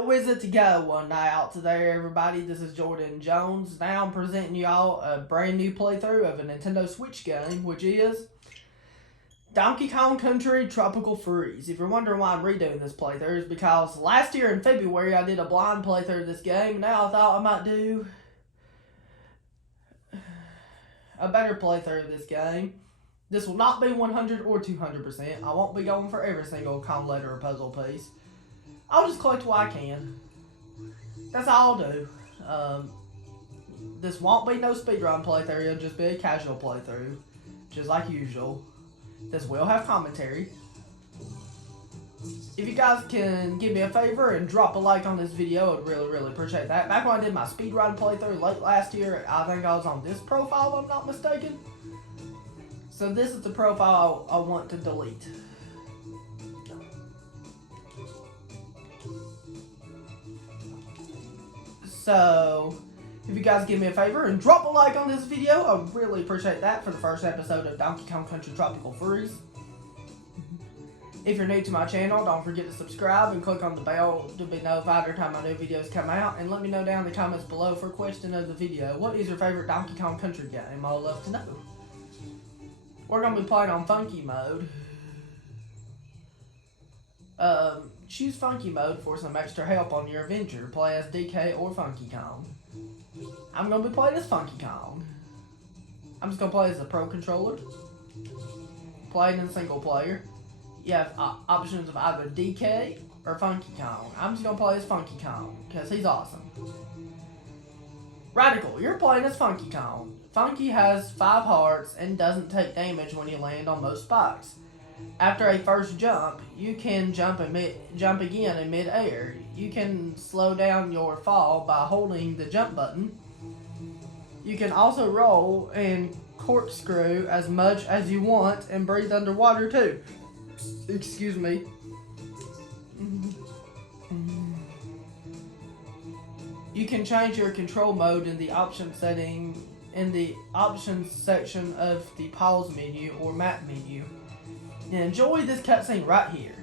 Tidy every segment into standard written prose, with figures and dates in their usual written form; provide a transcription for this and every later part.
How is it to go one night out today, everybody? This is Jordan Jones. Now I'm presenting y'all a brand new playthrough of a Nintendo Switch game, which is Donkey Kong Country Tropical Freeze. If you're wondering why I'm redoing this playthrough, it's because last year in February I did a blind playthrough of this game. Now I thought I might do a better playthrough of this game. This will not be 100 or 200%. I won't be going for every single Kong letter or puzzle piece. I'll just collect what I can. That's all I'll do. This won't be no speedrun playthrough, it'll just be a casual playthrough. Just like usual. This will have commentary. If you guys can give me a favor and drop a like on this video, I'd really appreciate that. Back when I did my speedrun playthrough late last year, I think I was on this profile if I'm not mistaken. So this is the profile I want to delete. So, if you guys give me a favor and drop a like on this video, I'd really appreciate that for the first episode of Donkey Kong Country Tropical Freeze. If you're new to my channel, don't forget to subscribe and click on the bell to be notified every time my new videos come out. And let me know down in the comments below for a question of the video. What is your favorite Donkey Kong Country game? I'd love to know. We're going to be playing on Funky Mode. Choose Funky Mode for some extra help on your adventure. Play as DK or Funky Kong. I'm going to be playing as Funky Kong. I'm just going to play as a Pro Controller. Playing in single player. You have options of either DK or Funky Kong. I'm just going to play as Funky Kong because he's awesome. Radical, you're playing as Funky Kong. Funky has 5 hearts and doesn't take damage when you land on most spikes. After a first jump, you can jump again in mid-air. You can slow down your fall by holding the jump button. You can also roll and corkscrew as much as you want and breathe underwater too. Excuse me. You can change your control mode in the options section of the pause menu or map menu. And enjoy this cutscene right here.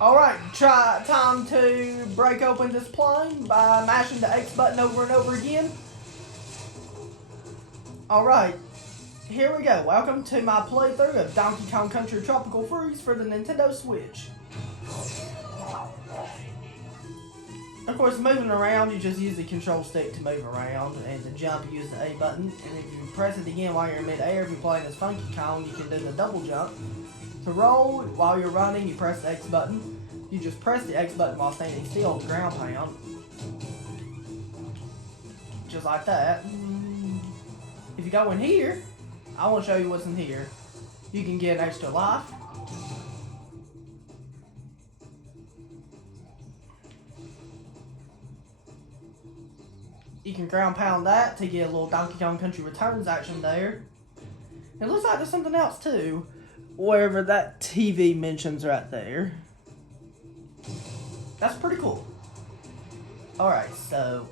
Alright, time to break open this plane by mashing the X button over and over again. Alright, here we go. Welcome to my playthrough of Donkey Kong Country Tropical Freeze for the Nintendo Switch. Of course, moving around, you just use the control stick to move around, and to jump, you use the A button. And if you press it again while you're in mid-air, if you're playing as Funky Kong, you can do the double jump. To roll, while you're running, you press the X button. You just press the X button while standing still on the ground pound. Just like that. If you go in here, I want to show you what's in here. You can get an extra life. You can ground pound that to get a little Donkey Kong Country Returns action there. It looks like there's something else too, wherever that TV mentions right there. That's pretty cool. Alright, so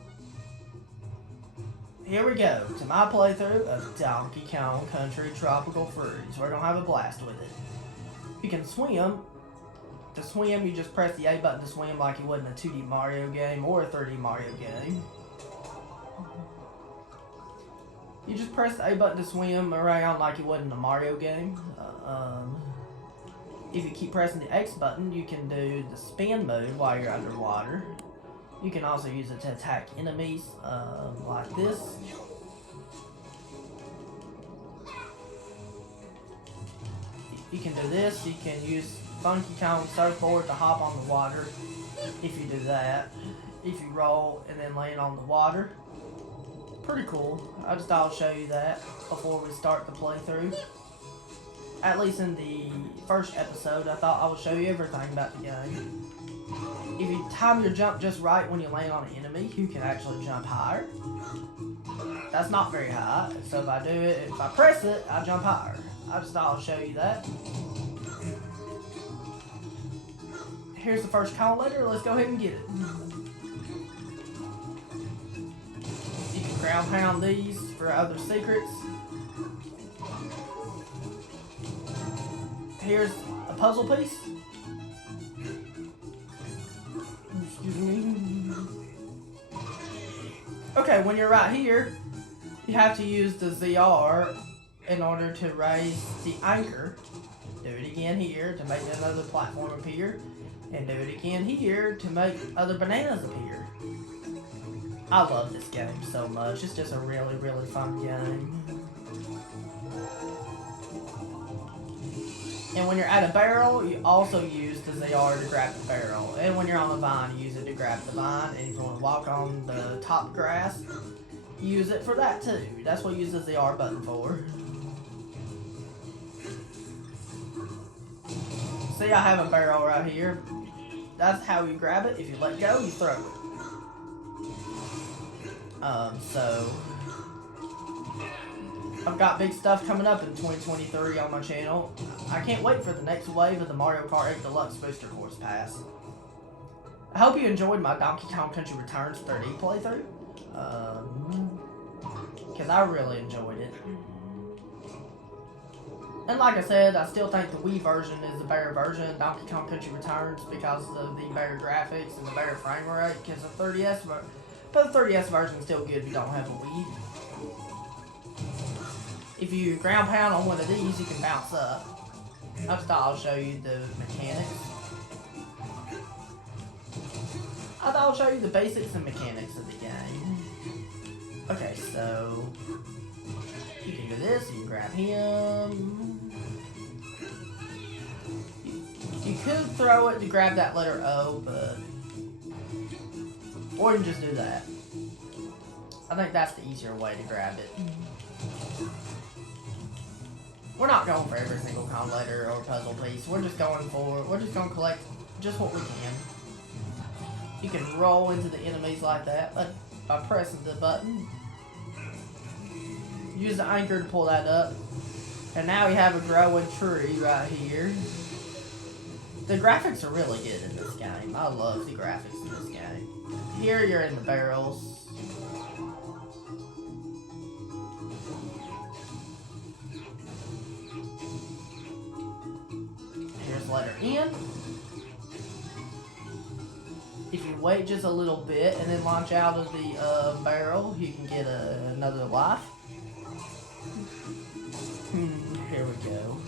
here we go to my playthrough of Donkey Kong Country Tropical Freeze. We're gonna have a blast with it. You can swim. To swim, you just press the A button to swim like you would in a 2D Mario game or a 3D Mario game. You just press the A button to swim around like you would in a Mario game. If you keep pressing the X button, you can do the spin mode while you're underwater. You can also use it to attack enemies, like this. You can do this. You can use Funky Kong surfboard to hop on the water if you do that. If you roll and then land on the water. Pretty cool. I just thought I'll show you that before we start the playthrough. At least in the first episode, I thought I would show you everything about the game. If you time your jump just right when you land on an enemy, you can actually jump higher. That's not very high, so if I press it, I jump higher. I just thought I'll show you that. Here's the first call letter, let's go ahead and get it. You can ground pound these for other secrets. Here's a puzzle piece. Excuse me. Okay, when you're right here, you have to use the ZR in order to raise the anchor. Do it again here to make another platform appear. And do it again here to make other bananas appear. I love this game so much. It's just a really, really fun game. And when you're at a barrel, you also use the ZR to grab the barrel. And when you're on the vine, you use it to grab the vine. And if you want to walk on the top grass, use it for that too. That's what you use the ZR button for. See, I have a barrel right here. That's how you grab it. If you let go, you throw it. So I've got big stuff coming up in 2023 on my channel. I can't wait for the next wave of the Mario Kart 8 Deluxe Booster Course Pass. I hope you enjoyed my Donkey Kong Country Returns 3D playthrough. Because I really enjoyed it. And like I said, I still think the Wii version is the better version of Donkey Kong Country Returns because of the better graphics and the better frame rate. Because the 3DS, but the 3DS version is still good if you don't have a Wii. If you ground pound on one of these, you can bounce up. I just thought I'll show you the mechanics. I thought I'll show you the basics and mechanics of the game. Okay, so you can do this. You can grab him. You could throw it to grab that letter O, but or you can just do that. I think that's the easier way to grab it. We're not going for every single con letter or puzzle piece. We're just going to collect just what we can. You can roll into the enemies like that by pressing the button. Use the anchor to pull that up. And now we have a growing tree right here. The graphics are really good in this game. I love the graphics in this game. Here you're in the barrels. Here's letter N. can wait just a little bit and then launch out of the barrel, you can get another life. Here we go.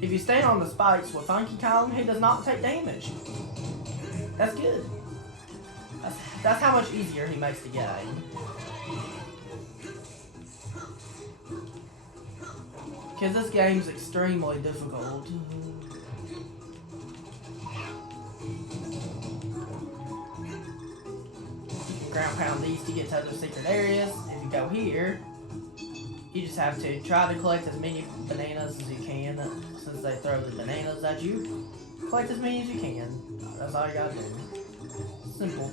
If you stand on the spikes with Funky Kong, he does not take damage. That's good. That's how much easier he makes the game. Because this game's extremely difficult. You can ground pound these to get to other secret areas. If you go here, you just have to try to collect as many bananas as you can. Since they throw the bananas at you, collect as many as you can. That's all you gotta do. Simple.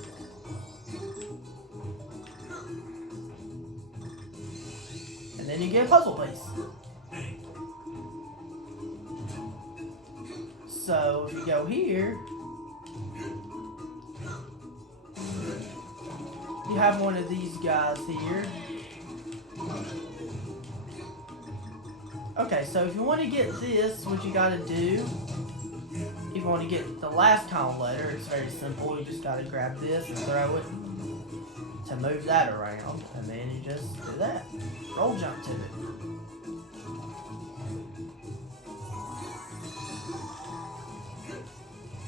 And then you get a puzzle piece. So if you go here, you have one of these guys here. Okay, so if you want to get this, what you gotta do, if you want to get the last Kong letter, it's very simple. You just gotta grab this and throw it to move that around, and then you just do that. Roll jump to it.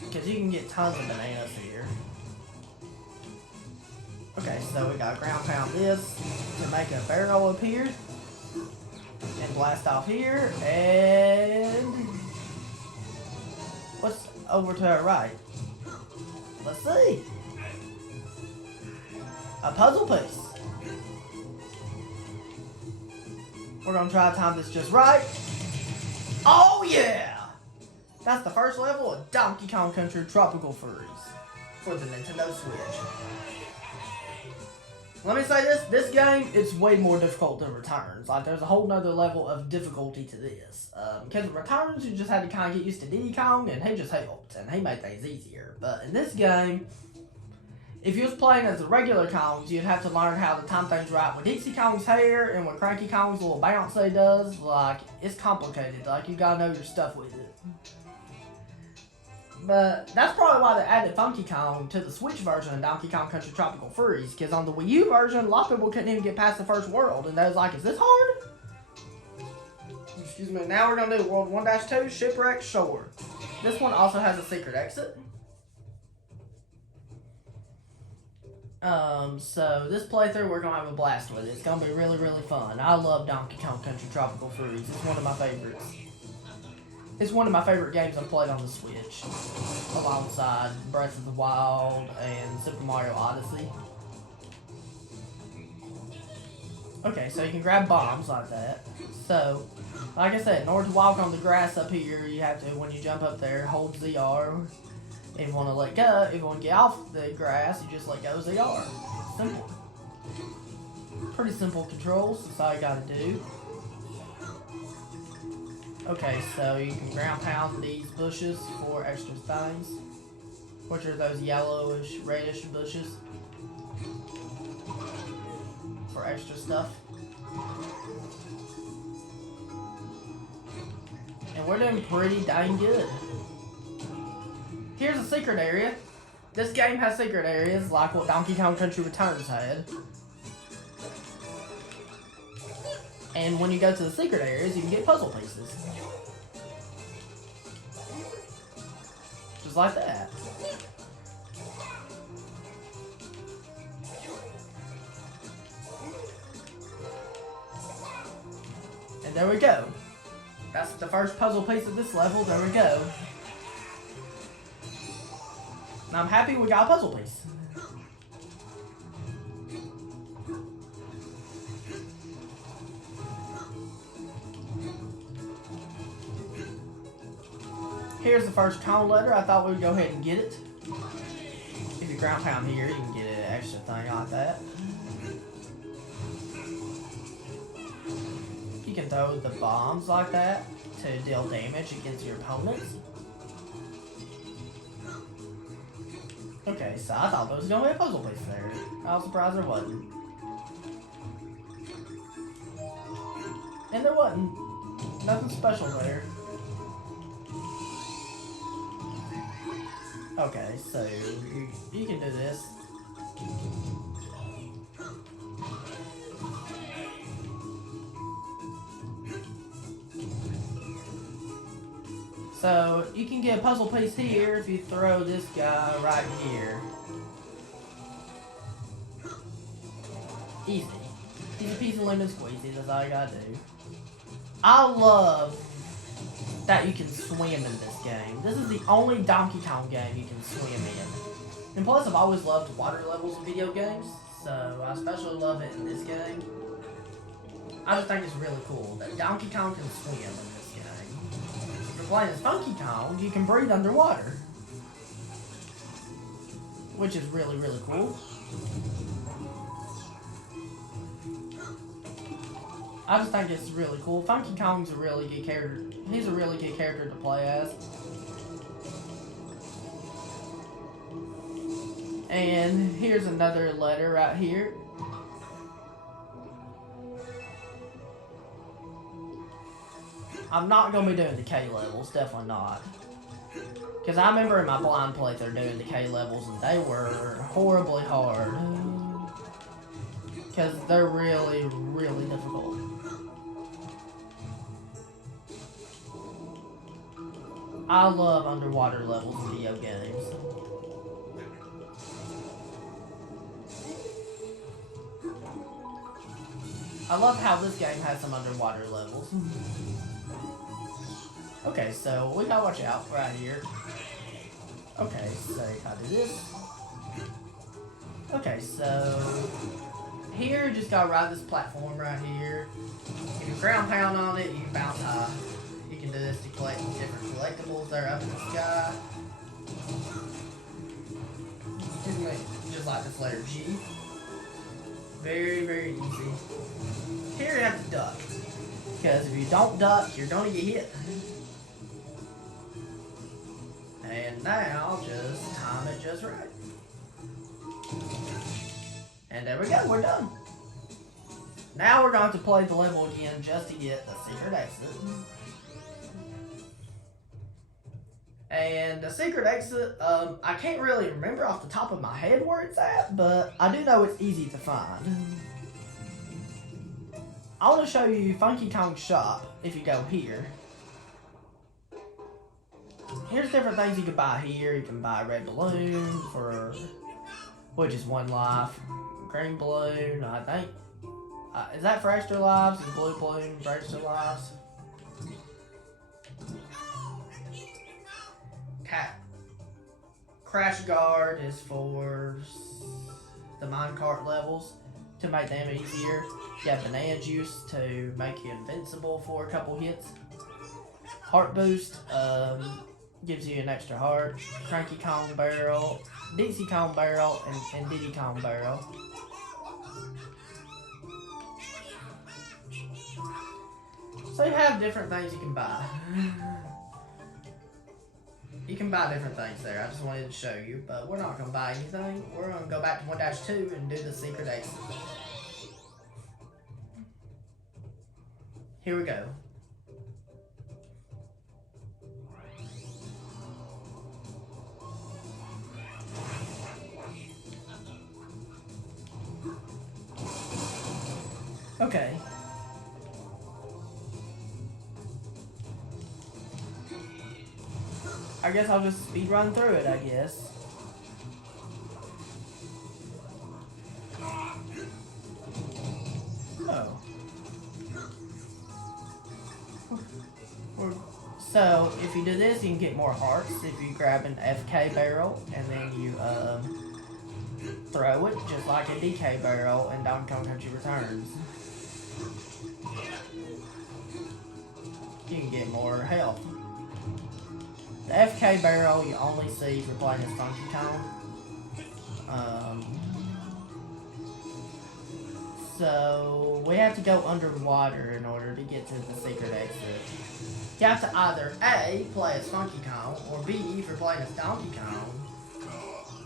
Because you can get tons of bananas here. Okay, so we gotta ground pound this to make a barrel appear. And blast off here, and what's over to our right? Let's see. A puzzle piece. We're gonna try to time this just right. Oh yeah! That's the first level of Donkey Kong Country Tropical Freeze for the Nintendo Switch. Let me say this game, it's way more difficult than Returns. Like, there's a whole nother level of difficulty to this. Because Returns, you just had to kind of get used to Diddy Kong, and he just helped, and he made things easier. But in this game, if you was playing as the regular Kongs, you'd have to learn how to time things right with Dixie Kong's hair, and with Cranky Kong's little bounce he does. Like, it's complicated. Like, you gotta know your stuff with it. But that's probably why they added Funky Kong to the Switch version of Donkey Kong Country Tropical Freeze. Because on the Wii U version, a lot of people couldn't even get past the first world. And they was like, is this hard? Excuse me. Now we're going to do World 1-2, Shipwreck Shore. This one also has a secret exit. So this playthrough, we're going to have a blast with it. It's going to be really, really fun. I love Donkey Kong Country Tropical Freeze. It's one of my favorites. It's one of my favorite games I've played on the Switch, alongside Breath of the Wild and Super Mario Odyssey. Okay, so you can grab bombs like that. So, like I said, in order to walk on the grass up here, you have to, when you jump up there, hold ZR. If you want to let go, if you want to get off the grass, you just let go of ZR. Simple. Pretty simple controls, that's all you gotta do. Okay, so you can ground pound these bushes for extra things, which are those yellowish, reddish bushes for extra stuff. And we're doing pretty dang good. Here's a secret area. This game has secret areas like what Donkey Kong Country Returns had. And when you go to the secret areas, you can get puzzle pieces. Just like that. And there we go. That's the first puzzle piece of this level. There we go. And I'm happy we got a puzzle piece. Here's the first Kong letter. I thought we would go ahead and get it. If you ground pound here, you can get an extra thing like that. You can throw the bombs like that to deal damage against your opponents. Okay, so I thought there was going to be a puzzle piece there. I was surprised there wasn't. and there wasn't nothing special there. Okay, so you can do this. So you can get a puzzle piece here if you throw this guy right here. Easy. Easy peasy lemon squeezy, that's all you gotta do. I love that you can swim in this game. This is the only Donkey Kong game you can swim in. And plus, I've always loved water levels in video games, so I especially love it in this game. I just think it's really cool that Donkey Kong can swim in this game. If you're playing as Funky Kong, you can breathe underwater, which is really, really cool. I just think it's really cool. Funky Kong's a really good character. He's a really good character to play as. And here's another letter right here. I'm not going to be doing the K levels, definitely not. Because I remember in my blind playthrough doing the K levels and they were horribly hard. Because they're really, really difficult. I love underwater levels in video games. I love how this game has some underwater levels. Okay, so we gotta watch out right here. Okay, so I do this. Okay, so here you just gotta ride this platform right here. If you ground pound on it, you can bounce high. You can do this to collect different collectibles that are up in the sky. Just like this letter G. Very, very easy. Here you have to duck. Because if you don't duck, you're gonna get hit. And now, just time it just right. And there we go, we're done. Now we're going to play the level again just to get the secret exit. And the secret exit, I can't really remember off the top of my head where it's at, but I do know it's easy to find. I want to show you Funky Kong's shop if you go here. Here's different things you can buy here. You can buy a red balloon for, which is 1 life. Green balloon, I think. Is that for extra lives? Is blue balloon for extra lives? Crash guard is for the minecart levels to make them easier. You have banana juice to make you invincible for a couple hits. Heart boost gives you an extra heart. Cranky Kong barrel, Dixie Kong barrel, and Diddy Kong barrel. So you have different things you can buy. You can buy different things there. I just wanted to show you, but we're not going to buy anything. We're going to go back to 1-2 and do the secret exit. Here we go. Okay. I guess I'll just speed run through it, I guess. Oh. So, if you do this, you can get more hearts if you grab an FK barrel and then you throw it just like a DK barrel in Donkey Kong Country Returns. You can get more health. The FK barrel you only see if you're playing as Funky Kong. So we have to go underwater in order to get to the secret exit. You have to either A, play as Funky Kong, or B, if you're playing as Donkey Kong,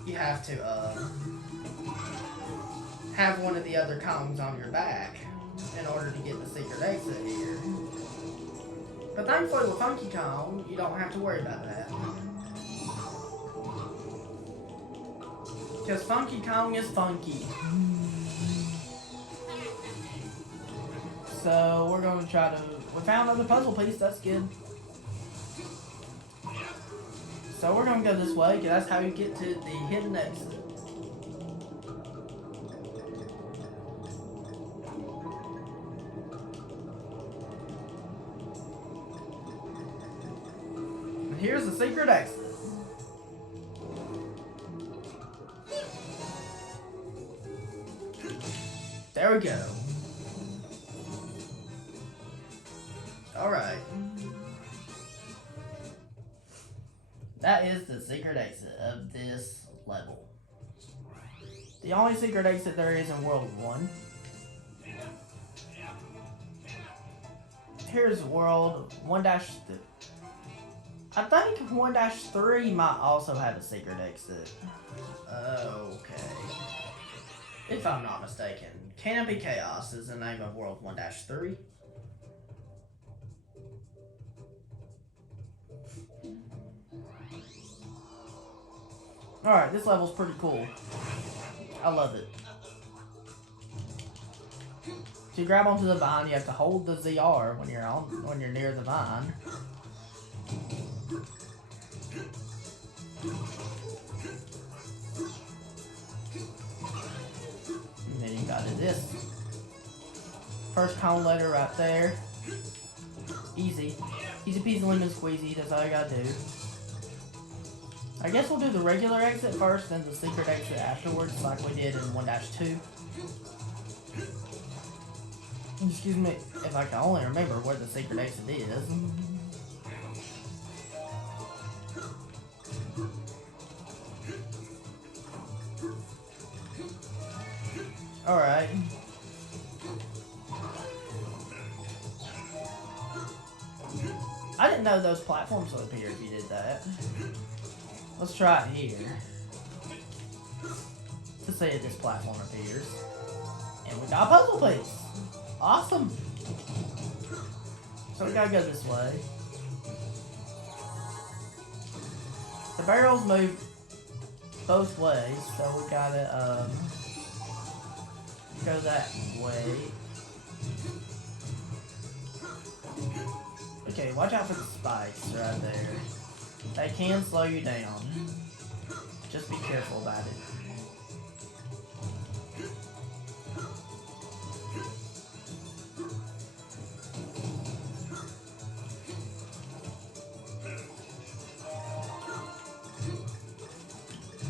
you have to have one of the other Kongs on your back. in order to get the secret exit here. But thankfully with Funky Kong, you don't have to worry about that. Because Funky Kong is funky. So we're going to try to... We found another puzzle piece, that's good. So we're going to go this way, because that's how you get to the hidden exit. And here's the secret exit. There we go. Alright. That is the secret exit of this level. The only secret exit there is in World 1. Here's World 1-3. I think 1-3 might also have a secret exit. Okay. If I'm not mistaken. Canopy Chaos is the name of World 1-3. Alright, this level's pretty cool. I love it. To grab onto the vine, you have to hold the ZR when you're near the vine. And then you got this. First cone letter right there. Easy. Easy peasy lemon squeezy, that's all you gotta do. I guess we'll do the regular exit first, then the secret exit afterwards, like we did in 1-2. Excuse me, if I can only remember where the secret exit is. Alright. I didn't know those platforms would appear if you did that. Let's try it here. To see if this platform appears. And we got a puzzle piece. Awesome. So we gotta go this way. The barrels move both ways, so we gotta go that way. Okay, watch out for the spikes right there. They can slow you down. Just be careful about it.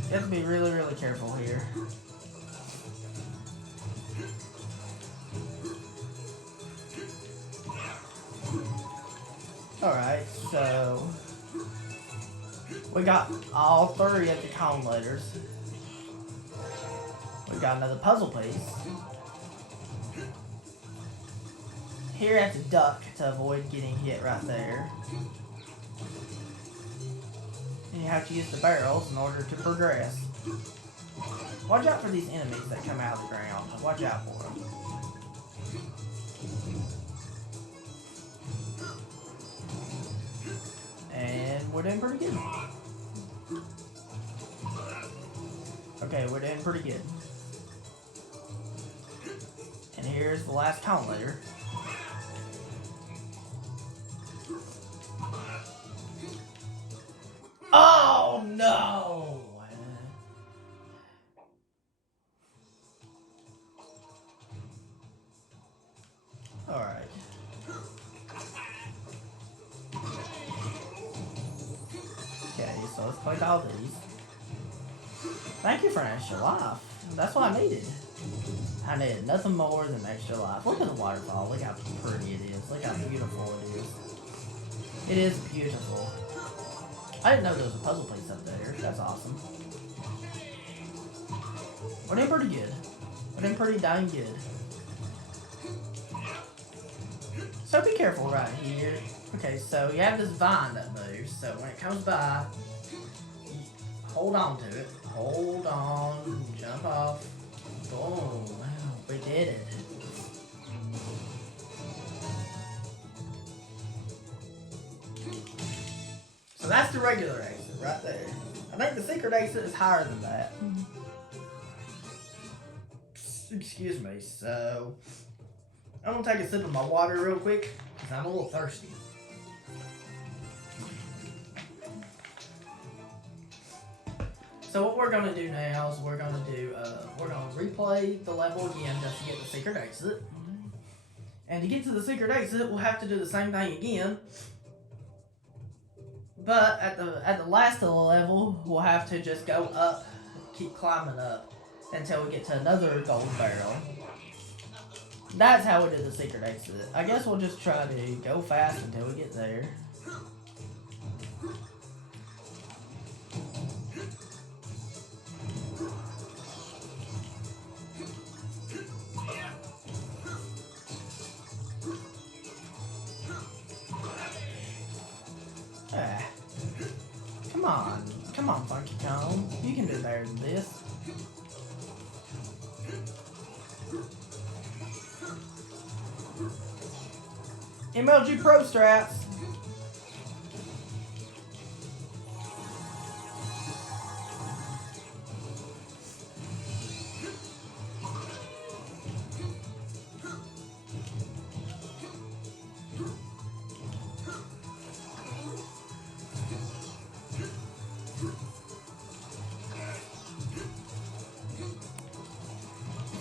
You have to be really, really careful here. Alright, so we got all 3 of the cone letters. We got another puzzle piece. Here you have to duck to avoid getting hit right there. And you have to use the barrels in order to progress. Watch out for these enemies that come out of the ground. Watch out for them. And we're doing pretty good. Okay, we're doing pretty good. And here's the last cone letter. Oh no! Alright. Okay, so let's collect all these. Thank you for an extra life. That's what I needed. I needed nothing more than extra life. Look at the waterfall. Look how pretty it is. Look how beautiful it is. It is beautiful. I didn't know there was a puzzle piece up there. That's awesome. We're doing pretty good. We're doing pretty dang good. So be careful right here. Okay, so you have this vine that moves. So when it comes by, hold on to it. Hold on. Jump off. Boom. We did it. that's the regular exit right there. I think the secret exit is higher than that. Excuse me. So I'm gonna take a sip of my water real quick because I'm a little thirsty. So what we're gonna do now is we're gonna replay the level again just to get the secret exit. And to get to the secret exit, we'll have to do the same thing again. But at the last of the level, we'll have to just go up, keep climbing up until we get to another gold barrel. That's how we do the secret exit. I guess we'll just try to go fast until we get there. Come on, Funky Kong. You can do better than this. MLG Pro Strats.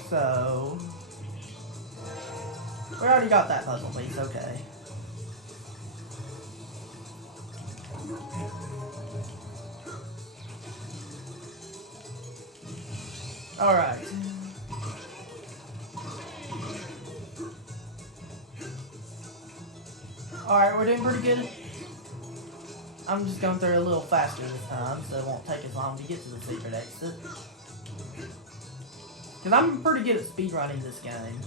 So, we already got that puzzle piece, okay. Alright. Alright, we're doing pretty good. I'm just going through a little faster this time, so it won't take as long to get to the secret exit. Because I'm pretty good at speedrunning this game.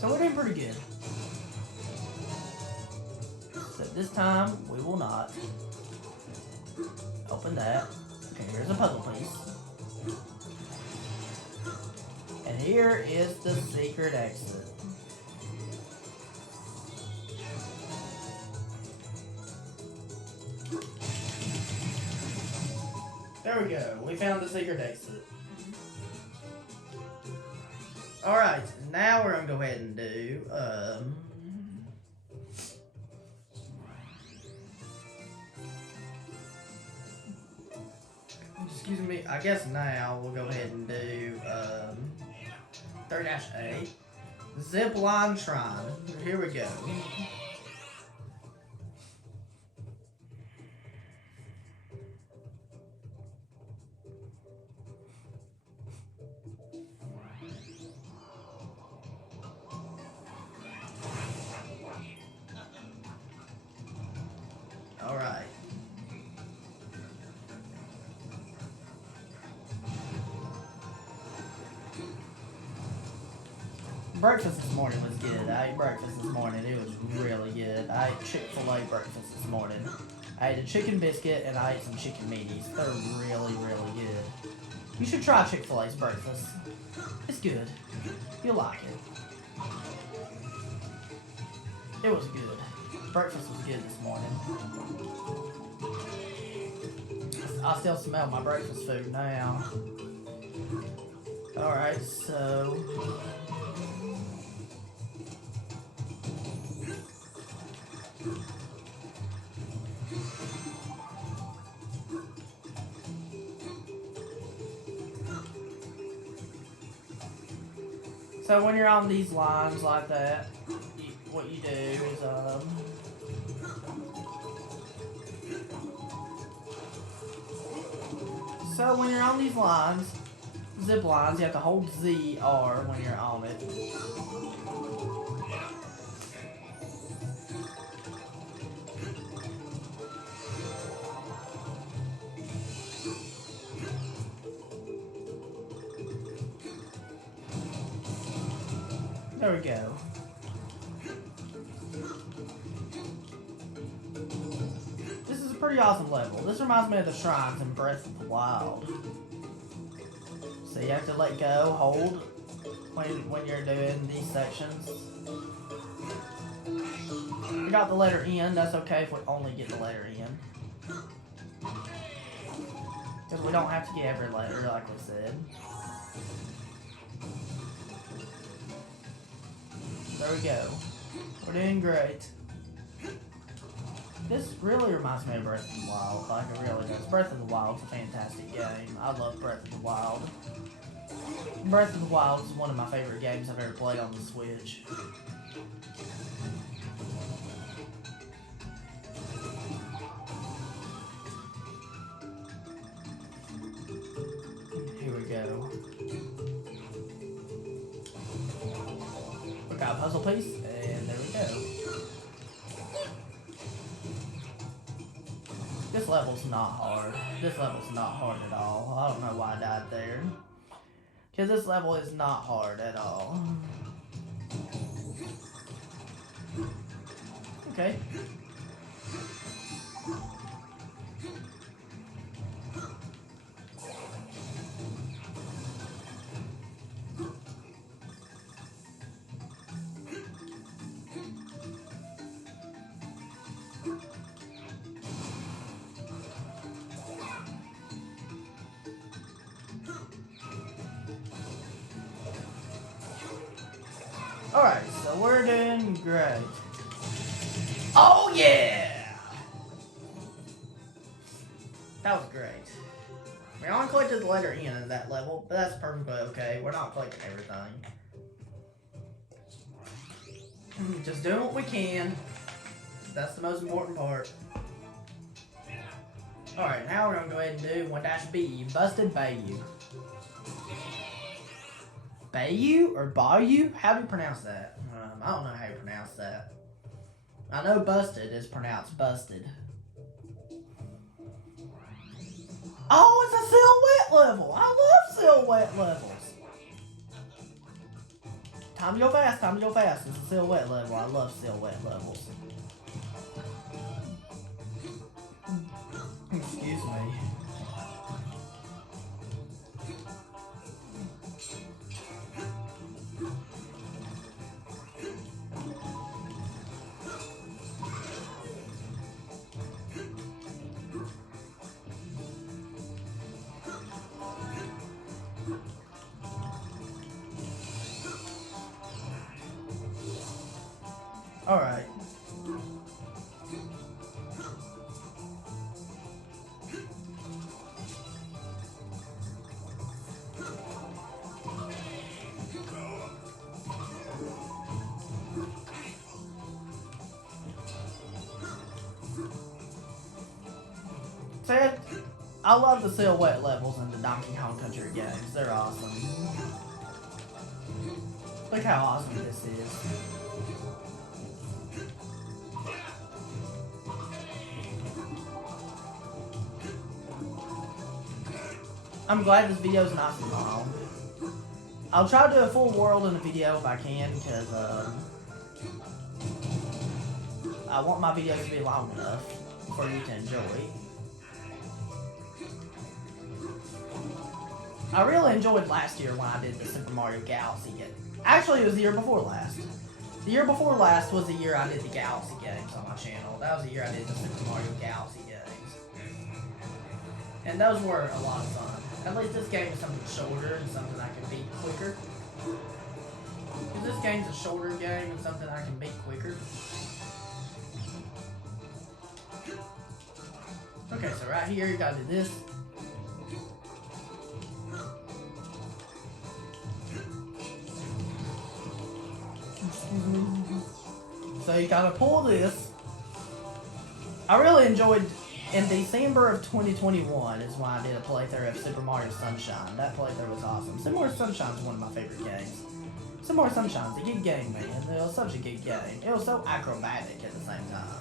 So we're doing pretty good. Except this time, we will not. Open that. Okay, here's a puzzle piece. And here is the secret exit. There we go. We found the secret exit. Alright, now we're going to go ahead and do, excuse me, I guess now we'll go ahead and do, 3-A. Zipline Shrine. Here we go. Alright. Breakfast this morning was good. I ate breakfast this morning. It was really good. I ate Chick-fil-A breakfast this morning. I ate a chicken biscuit and I ate some chicken meaties. They're really, really good. You should try Chick-fil-A's breakfast. It's good. You'll like it. It was good. Breakfast was good this morning. I still smell my breakfast food now. Alright, so... So when you're on these lines like that, what you do is, so when you're on these lines, zip lines, you have to hold ZR when you're on it. There we go. This is a pretty awesome level. This reminds me of the shrines in Breath of the Wild. So you have to let go, hold, when you're doing these sections. got the letter N. That's okay if we only get the letter N. Because we don't have to get every letter, like we said. There we go. We're doing great. This really reminds me of Breath of the Wild. Like, it really does. Breath of the Wild is a fantastic game. I love Breath of the Wild. Breath of the Wild is one of my favorite games I've ever played on the Switch. Here we go. We got a puzzle piece, and there we go. This level's not hard. This level's not hard at all. I don't know why I died there. Because this level is not hard at all. Okay. Alright, so we're doing great. Oh yeah! That was great. We only collected the letter N in that level, but that's perfectly okay. We're not collecting everything. Just doing what we can. That's the most important part. Alright, now we're going to go ahead and do 1-B, Busted Bayou. Bayou or Bayou? How do you pronounce that? I don't know how you pronounce that. I know busted is pronounced busted. Oh, it's a silhouette level! I love silhouette levels! Time to go fast, time to go fast. It's a silhouette level. I love silhouette levels. Excuse me. Alright. Said, I love the silhouette levels in the Donkey Kong Country games. They're awesome. Look how awesome this is. I'm glad this video is not too long. I'll try to do a full world in a video if I can, because I want my videos to be long enough for you to enjoy. I really enjoyed last year when I did the Super Mario Galaxy game. Actually, it was the year before last. The year before last was the year I did the Galaxy games on my channel. That was the year I did the Super Mario Galaxy games. And those were a lot of fun. At least this game is something shorter and something I can beat quicker. Because this game's a shorter game and something I can beat quicker. Okay, so right here you gotta do this. So you gotta pull this. I really enjoyed, in December of 2021 is when I did a playthrough of Super Mario Sunshine. That playthrough was awesome. Super Mario Sunshine is one of my favorite games. Super Mario Sunshine's a good game, man. It was such a good game. It was so acrobatic at the same time.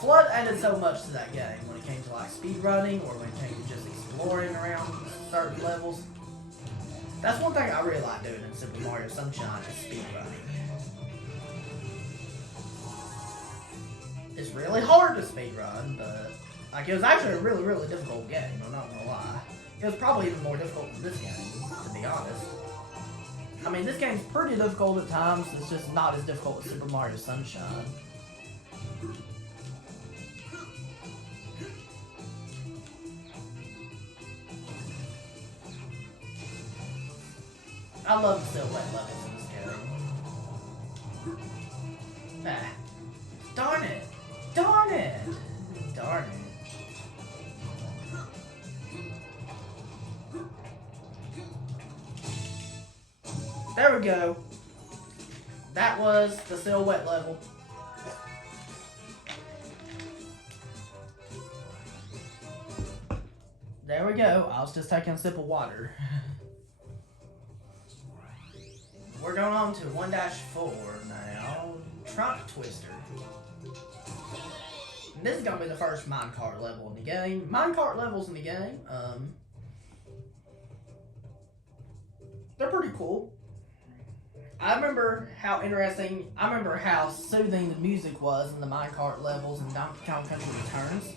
Flood added so much to that game when it came to like speed running or when it came to just exploring around certain levels. That's one thing I really like doing in Super Mario Sunshine is speed running. It's really hard to speedrun, but like it was actually a really, really difficult game, I'm not gonna lie. It was probably even more difficult than this game, to be honest. I mean, this game's pretty difficult at times, it's just not as difficult as Super Mario Sunshine. I love the silhouette levels in this game. Ah. Darn it! Darn it! Darn it. There we go. That was the silhouette level. There we go. I was just taking a sip of water. We're going on to 1-4 now. Trunk Twister. And this is going to be the first minecart level in the game. Minecart levels in the game, they're pretty cool. I remember how soothing the music was in the minecart levels in Donkey Kong Country Returns.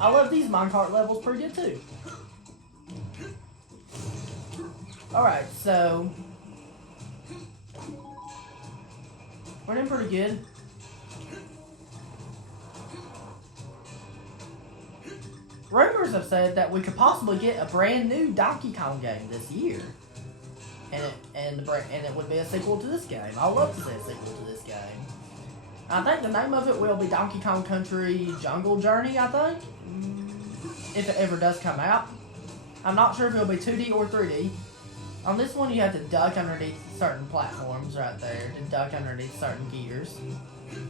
I love these minecart levels pretty good too. Alright, so we're doing pretty good. Rumors have said that we could possibly get a brand new Donkey Kong game this year, and it would be a sequel to this game. I'd love to see a sequel to this game. I think the name of it will be Donkey Kong Country Jungle Journey, I think, if it ever does come out. I'm not sure if it'll be 2D or 3D. On this one, you have to duck underneath certain platforms right there to duck underneath certain gears. And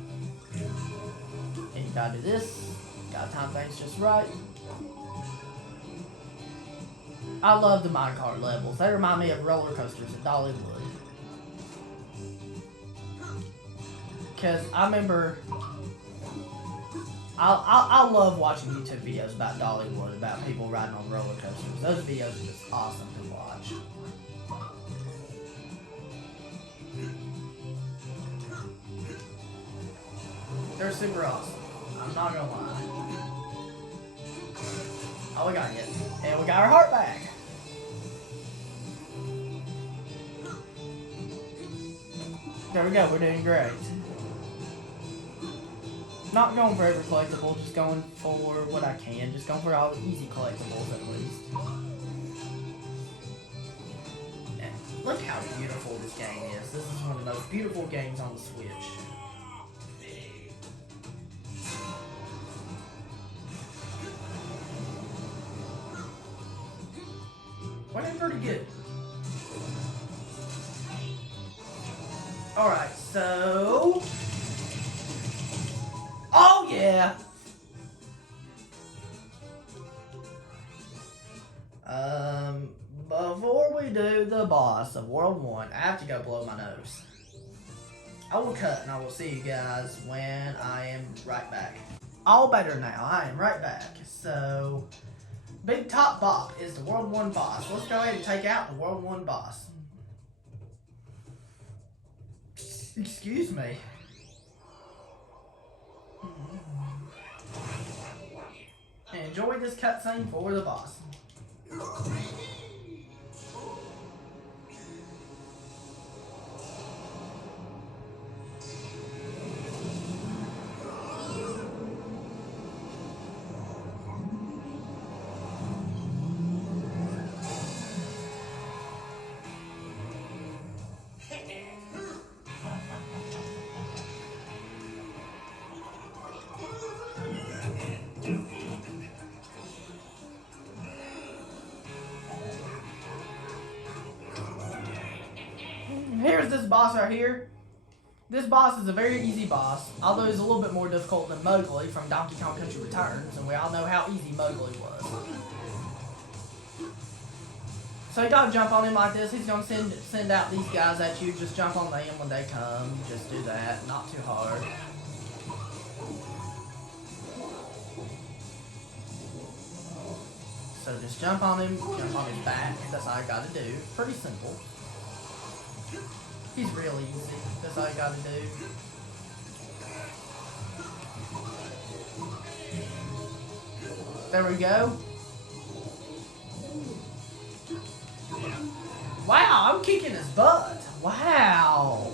you gotta do this. Gotta time things just right. I love the minecart levels. They remind me of roller coasters at Dollywood. Because I remember, I love watching YouTube videos about Dollywood, about people riding on roller coasters. Those videos are just awesome to watch. They're super awesome. I'm not gonna lie. Oh, we got it. And we got our heart back. There we go, we're doing great. Not going for every collectible, just going for what I can. Just going for all the easy collectibles at least. And look how beautiful this game is. This is one of the most beautiful games on the Switch. We're doing pretty good. Alright, so... Oh, yeah! Before we do the boss of World 1, I have to go blow my nose. I will cut and I will see you guys when I am right back. All better now, I am right back. So, Big Top Bop is the World 1 boss. Let's go ahead and take out the World 1 boss. Excuse me. Enjoy this cutscene for the boss. Here's this boss right here. This boss is a very easy boss, although he's a little bit more difficult than Mowgli from Donkey Kong Country Returns, and we all know how easy Mowgli was. So you gotta jump on him like this. He's gonna send out these guys at you. Just jump on them when they come. Just do that, not too hard. So just jump on him, jump on his back. That's all you gotta do. Pretty simple. He's real easy. That's all you gotta do. There we go. Wow, I'm kicking his butt. Wow.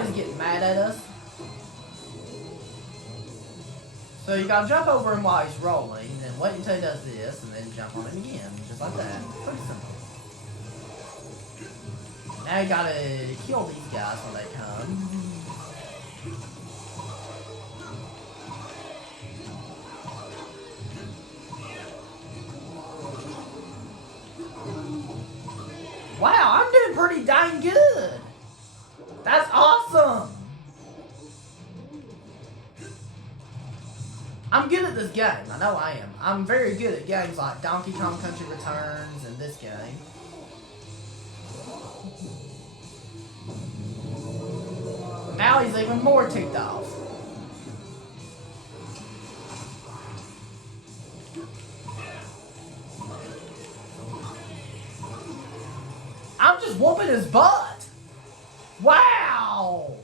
now he's getting mad at us. So you gotta jump over him while he's rolling, then wait until he does this, and then jump on him again. Just like that. Pretty simple. Now you gotta kill these guys when they come. Wow, I'm doing pretty dang good. That's awesome. I'm good at this game. I know I am. I'm very good at games like Donkey Kong Country Returns and this game. Now he's even more ticked off. I'm just whooping his butt. Wow.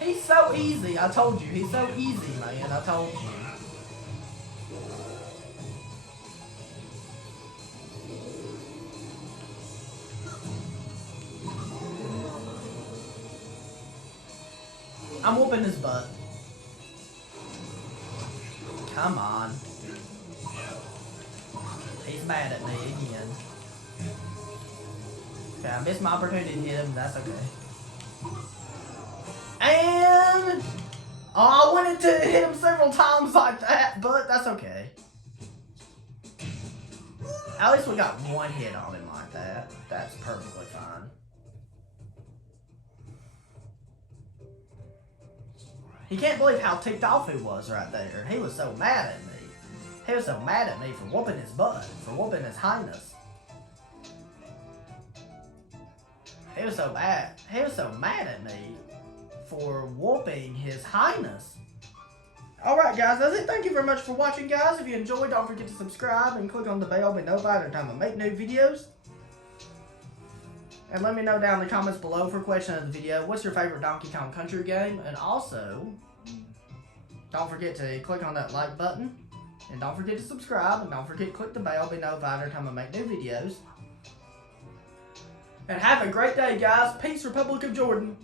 He's so easy. I told you. He's so easy, man. I told you. I'm whooping his butt. Come on. He's mad at me again. Okay, I missed my opportunity to hit him. That's okay. And I wanted to hit him several times like that, but that's okay. At least we got one hit on him like that. That's perfectly fine. He can't believe how ticked off he was right there. He was so mad at me. He was so mad at me for whooping his butt, for whooping his highness. He was so mad. He was so mad at me for whooping his highness. Alright guys, that's it. Thank you very much for watching, guys. If you enjoyed, don't forget to subscribe and click on the bell to be notified every time I make new videos. And let me know down in the comments below for a question of the video, what's your favorite Donkey Kong Country game? And also, don't forget to click on that like button. And don't forget to subscribe. And don't forget to click the bell to be notified every time I make new videos. And have a great day, guys. Peace, Republic of Jordan.